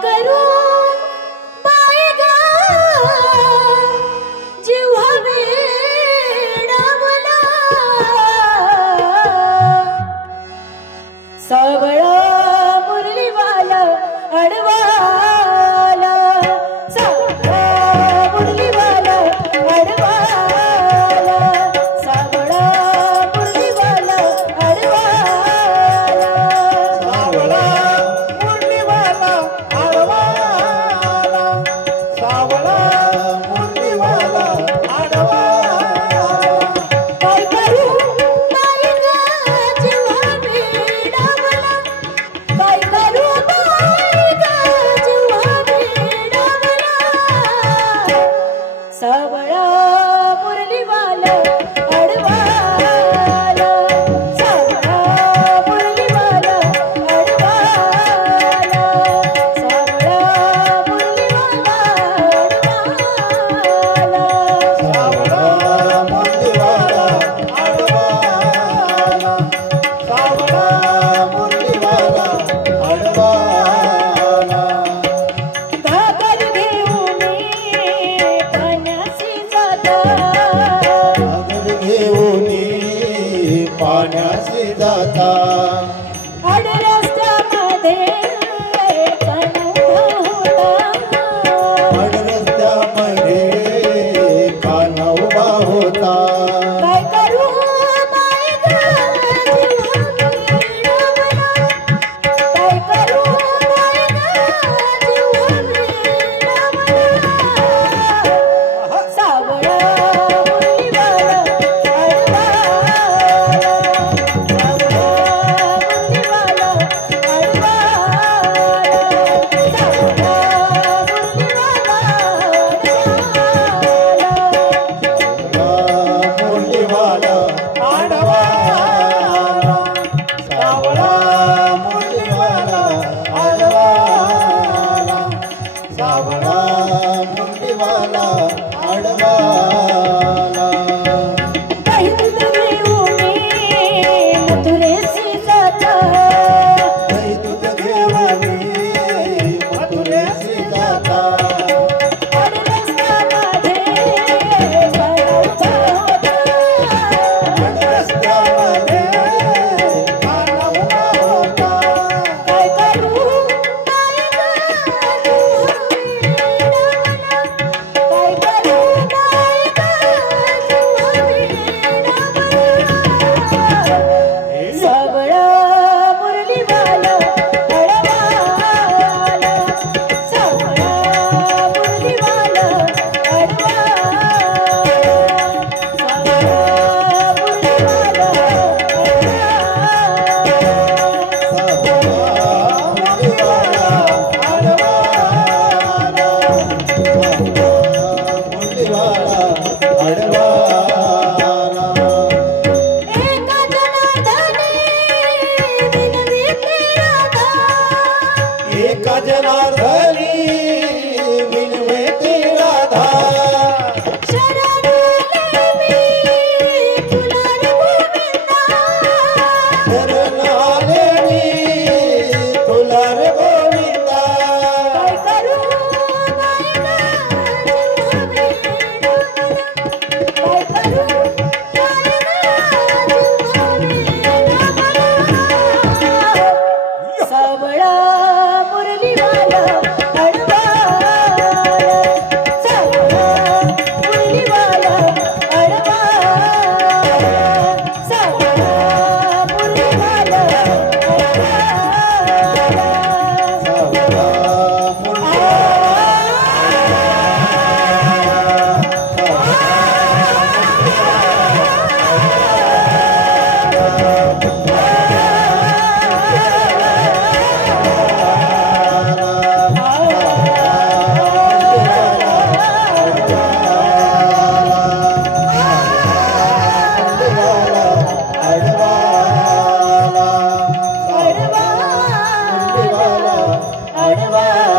caro. पाण्याशी जाता Canada. 아